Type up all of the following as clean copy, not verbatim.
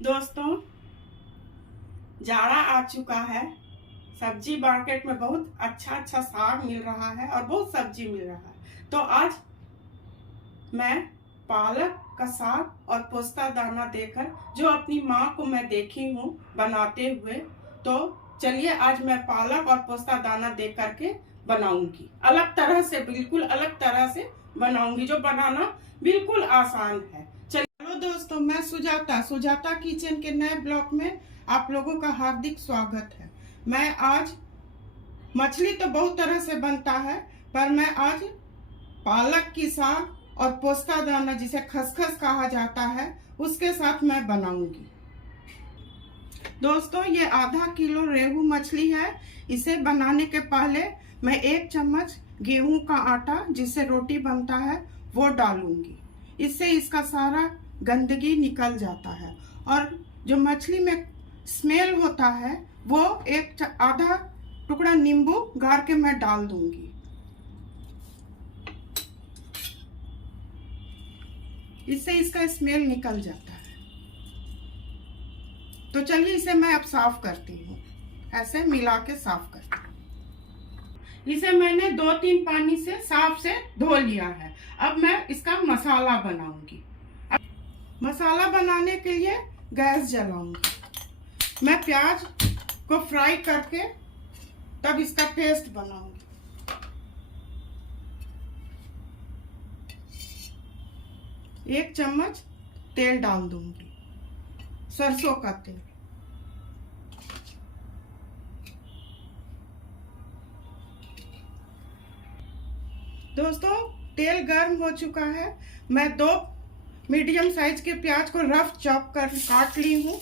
दोस्तों, जाड़ा आ चुका है। सब्जी मार्केट में बहुत अच्छा साग मिल रहा है और बहुत सब्जी मिल रहा है। तो आज मैं पालक का साग और पोस्ता दाना देकर, जो अपनी माँ को मैं देखी हूँ बनाते हुए, तो चलिए आज मैं पालक और पोस्ता दाना दे करके बनाऊंगी। अलग तरह से, बिल्कुल अलग तरह से बनाऊंगी, जो बनाना बिल्कुल आसान है। हेलो दोस्तों, मैं सुजाता किचन के नए ब्लॉग में आप लोगों का हार्दिक स्वागत है। मैं आज मछली तो बहुत तरह से बनता है, पर मैं आज पालक की साग और पोस्ता दाना, जिसे खसखस कहा जाता है, उसके साथ मैं बनाऊंगी। दोस्तों, ये आधा किलो रेहू मछली है। इसे बनाने के पहले मैं 1 चम्मच गेहूं का आटा, जिससे रोटी बनता है, वो डालूंगी। इससे इसका सारा गंदगी निकल जाता है और जो मछली में स्मेल होता है वो आधा टुकड़ा नींबू गाड़ के मैं डाल दूंगी। इससे इसका स्मेल निकल जाता है। तो चलिए इसे मैं अब साफ करती हूँ। ऐसे मिला के साफ करती हूँ। इसे मैंने 2-3 पानी से साफ से धो लिया है। अब मैं इसका मसाला बनाऊंगी। मसाला बनाने के लिए गैस जलाऊंगी। मैं प्याज को फ्राई करके तब इसका पेस्ट बनाऊंगी। एक चम्मच तेल डाल दूंगी, सरसों का तेल। दोस्तों, तेल गर्म हो चुका है। मैं 2 मीडियम साइज के प्याज को रफ चॉप कर काट ली हूँ।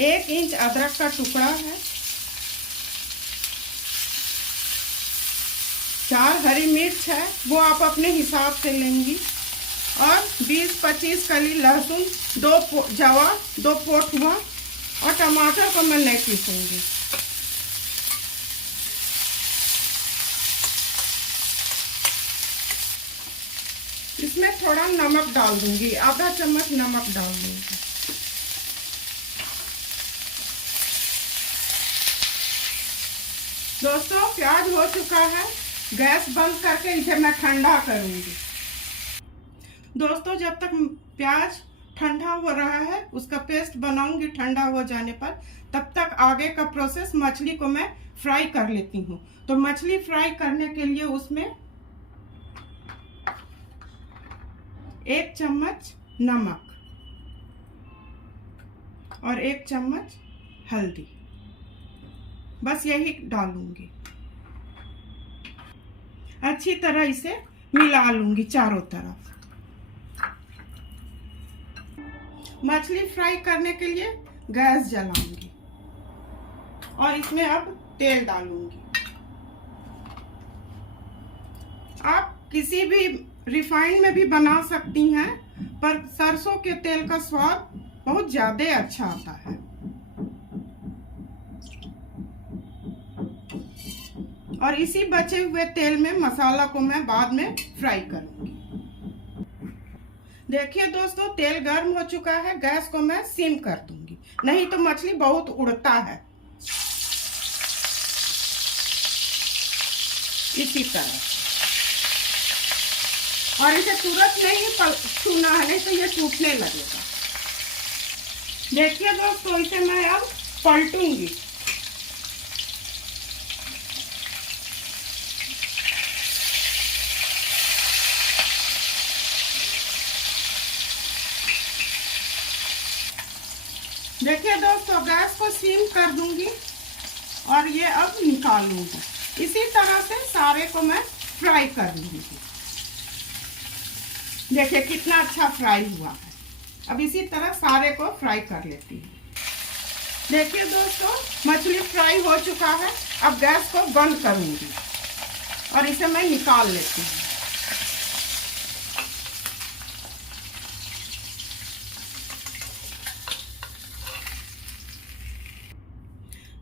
1 इंच अदरक का टुकड़ा है। 4 हरी मिर्च है, वो आप अपने हिसाब से लेंगी। और 20-25 कली लहसुन, 2 जवा, 2 पोठुआ, और टमाटर को मैं नहीं पीसूंगी। इसमें थोड़ा नमक डाल दूंगी, आधा चम्मच नमक डाल दूंगी। दोस्तों, प्याज हो चुका है। गैस बंद करके इसे मैं ठंडा करूंगी। दोस्तों, जब तक प्याज ठंडा हो रहा है, उसका पेस्ट बनाऊंगी ठंडा हो जाने पर। तब तक आगे का प्रोसेस, मछली को मैं फ्राई कर लेती हूँ। तो मछली फ्राई करने के लिए उसमें 1 चम्मच नमक और 1 चम्मच हल्दी, बस यही डालूंगी। अच्छी तरह इसे मिला लूंगी चारों तरफ। मछली फ्राई करने के लिए गैस जलाऊंगी और इसमें अब तेल डालूंगी। आप किसी भी रिफाइंड में भी बना सकती हैं, पर सरसों के तेल का स्वाद बहुत ज्यादा अच्छा आता है। और इसी बचे हुए तेल में मसाला को मैं बाद में फ्राई करूंगी। देखिए दोस्तों, तेल गर्म हो चुका है। गैस को मैं सिम कर दूंगी, नहीं तो मछली बहुत उड़ता है। इसी तरह, और इसे तुरंत नहीं छूना है, नहीं तो ये टूटने लगेगा। देखिए दोस्तों, इसे मैं अब पलटूंगी। देखिए दोस्तों, गैस को सिम कर दूंगी और ये अब निकालूंगी। इसी तरह से सारे को मैं फ्राई कर लूंगी। देखिए कितना अच्छा फ्राई हुआ है। अब इसी तरह सारे को फ्राई कर लेती हूँ। देखिए दोस्तों, मछली फ्राई हो चुका है। अब गैस को बंद करूंगी और इसे मैं निकाल लेती हूँ।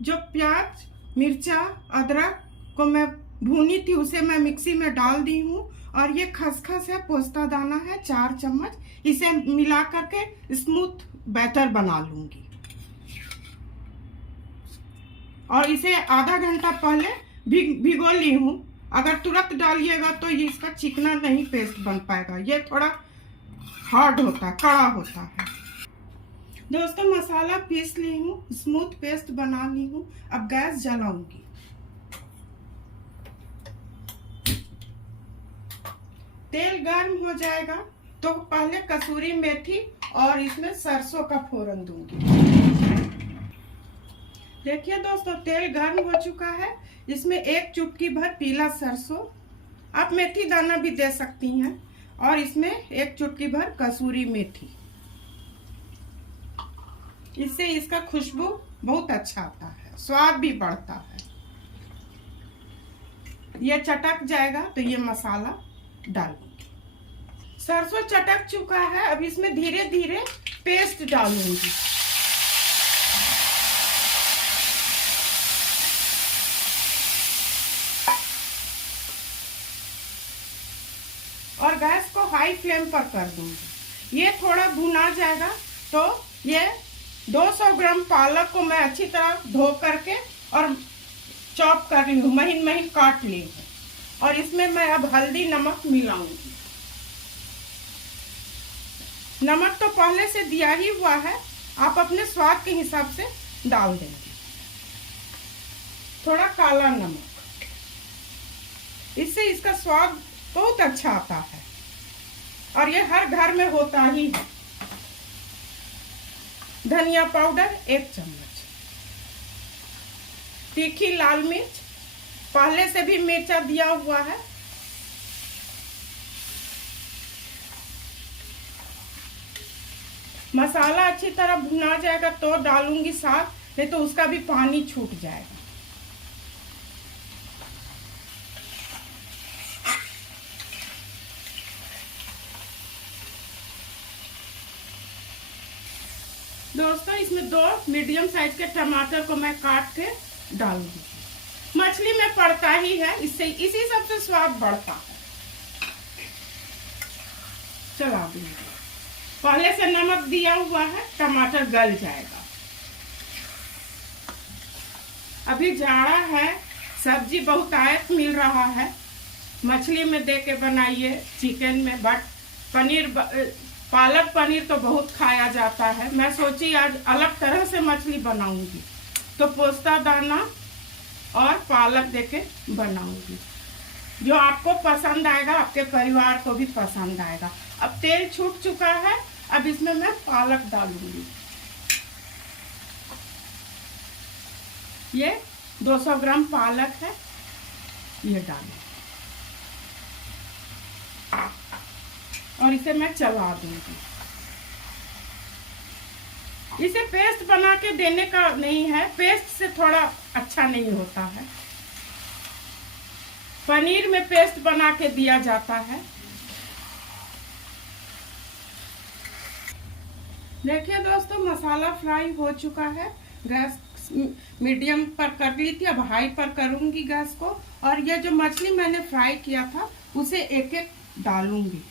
जो प्याज, मिर्चा, अदरक को मैं भूनी थी, उसे मैं मिक्सी में डाल दी हूँ और ये खसखस है, पोस्ता दाना है 4 चम्मच। इसे मिला करके स्मूथ बैटर बना लूंगी और इसे आधा घंटा पहले भिगो ली हूँ। अगर तुरंत डालिएगा तो ये इसका चिकना नहीं पेस्ट बन पाएगा, ये थोड़ा हार्ड होता है, कड़ा होता है। दोस्तों मसाला पीस ली हूँ, स्मूथ पेस्ट बना ली हूँ। अब गैस जलाऊंगी। तेल गर्म हो जाएगा तो पहले कसूरी मेथी और इसमें सरसों का फोड़न दूंगी। देखिए दोस्तों तेल गर्म हो चुका है। इसमें 1 चुटकी भर पीला सरसों, आप मेथी दाना भी दे सकती हैं, और इसमें 1 चुटकी भर कसूरी मेथी। इससे इसका खुशबू बहुत अच्छा आता है, स्वाद भी बढ़ता है। ये चटक जाएगा तो ये मसाला डालूंगी। सरसों चटक चुका है, अब इसमें धीरे धीरे पेस्ट डालूंगी। और गैस को हाई फ्लेम पर कर दूंगी। ये थोड़ा भुना जाएगा तो ये 200 ग्राम पालक को मैं अच्छी तरह धो करके और चॉप कर ली हूँ, महीन महीन काट ली हूँ। और इसमें मैं अब हल्दी नमक मिलाऊंगी। नमक तो पहले से दिया ही हुआ है, आप अपने स्वाद के हिसाब से डाल देंगे। थोड़ा काला नमक, इससे इसका स्वाद बहुत अच्छा आता है और ये हर घर में होता ही है। धनिया पाउडर 1 चम्मच, तीखी लाल मिर्च, पहले से भी मिर्चा दिया हुआ है। मसाला अच्छी तरह भुना जाएगा तो डालूंगी साथ, नहीं तो उसका भी पानी छूट जाएगा। दोस्तों इसमें 2 मीडियम साइज के टमाटर को मैं काट के डालूंगी। मछली में पड़ता ही है, इससे इसी सबसे स्वाद बढ़ता है। चला दूंगी, पहले से नमक दिया हुआ है, टमाटर गल जाएगा। अभी जाड़ा है, सब्जी बहुत आयत मिल रहा है, मछली में दे के बनाइए, चिकन में, बट पनीर पालक पनीर तो बहुत खाया जाता है। मैं सोची आज अलग तरह से मछली बनाऊंगी, तो पोस्ता दाना और पालक देके बनाऊंगी, जो आपको पसंद आएगा, आपके परिवार को भी पसंद आएगा। अब तेल छूट चुका है, अब इसमें मैं पालक डालूंगी। ये 200 ग्राम पालक है, ये डालूंगी और इसे मैं चला दूंगी। इसे पेस्ट बना के देने का नहीं है, पेस्ट से थोड़ा अच्छा नहीं होता है। पनीर में पेस्ट बना के दिया जाता है। देखिए दोस्तों मसाला फ्राई हो चुका है। गैस मीडियम पर कर ली थी, अब हाई पर करूंगी गैस को। और ये जो मछली मैंने फ्राई किया था उसे एक एक डालूंगी।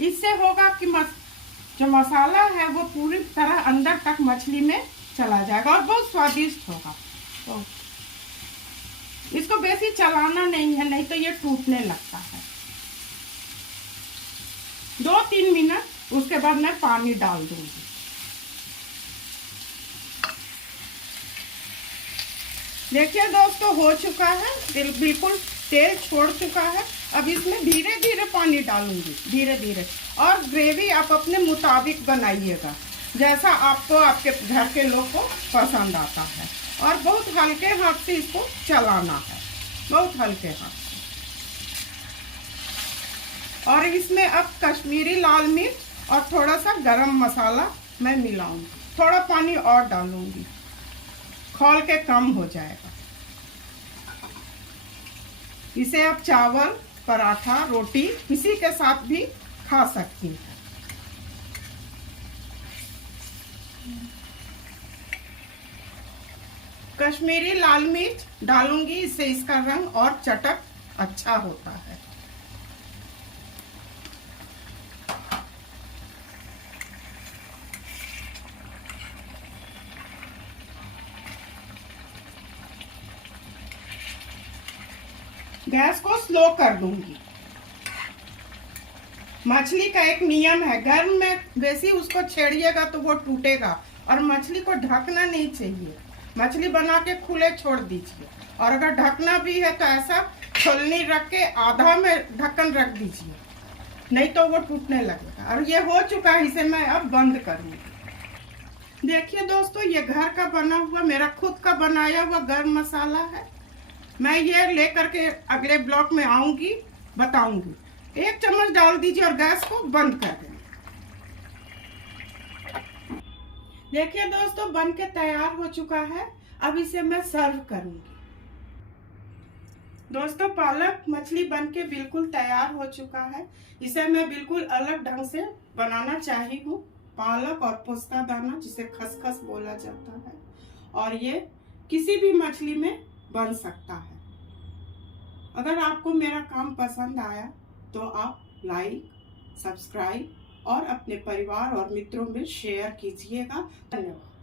इससे होगा कि जो मसाला है वो पूरी तरह अंदर तक मछली में चला जाएगा और बहुत स्वादिष्ट होगा। तो इसको बेसी चलाना नहीं है, नहीं तो ये टूटने लगता है। 2-3 मिनट, उसके बाद मैं पानी डाल दूंगी। देखिए दोस्तों हो चुका है, बिल्कुल तेल छोड़ चुका है। अब इसमें धीरे धीरे पानी डालूंगी, धीरे धीरे। और ग्रेवी आप अपने मुताबिक बनाइएगा, जैसा आपको आपके घर के लोग को पसंद आता है। और बहुत हल्के हाथ से इसको चलाना है, बहुत हल्के हाथ से। और इसमें अब कश्मीरी लाल मिर्च और थोड़ा सा गरम मसाला मैं मिलाऊंगी। थोड़ा पानी और डालूंगी, खौल के कम हो जाएगा। इसे आप चावल, पराठा, रोटी किसी के साथ भी खा सकती हैं। कश्मीरी लाल मिर्च डालूंगी, इससे इसका रंग और चटक अच्छा होता है। गैस को स्लो कर दूंगी। मछली का एक नियम है, गर्म में बेसी उसको छेड़िएगा तो वो टूटेगा, और मछली को ढकना नहीं चाहिए। मछली बना के खुले छोड़ दीजिए, और अगर ढकना भी है तो ऐसा छोलनी रख के आधा में ढक्कन रख दीजिए, नहीं तो वो टूटने लगेगा। और ये हो चुका है, इसे मैं अब बंद करूंगी। देखिए दोस्तों, ये घर का बना हुआ, मेरा खुद का बनाया हुआ गर्म मसाला है। मैं ये लेकर के अगले ब्लॉक में आऊंगी, बताऊंगी। 1 चम्मच डाल दीजिए और गैस को बंद कर दें। देखिए दोस्तों, बन के तैयार हो चुका है। अब इसे मैं सर्व करूंगी। दोस्तों, पालक मछली बन के बिल्कुल तैयार हो चुका है। इसे मैं बिल्कुल अलग ढंग से बनाना चाही हूँ। पालक और पोस्ता दाना, जिसे खसखस बोला जाता है, और ये किसी भी मछली में बन सकता है। अगर आपको मेरा काम पसंद आया तो आप लाइक, सब्सक्राइब और अपने परिवार और मित्रों में शेयर कीजिएगा। धन्यवाद।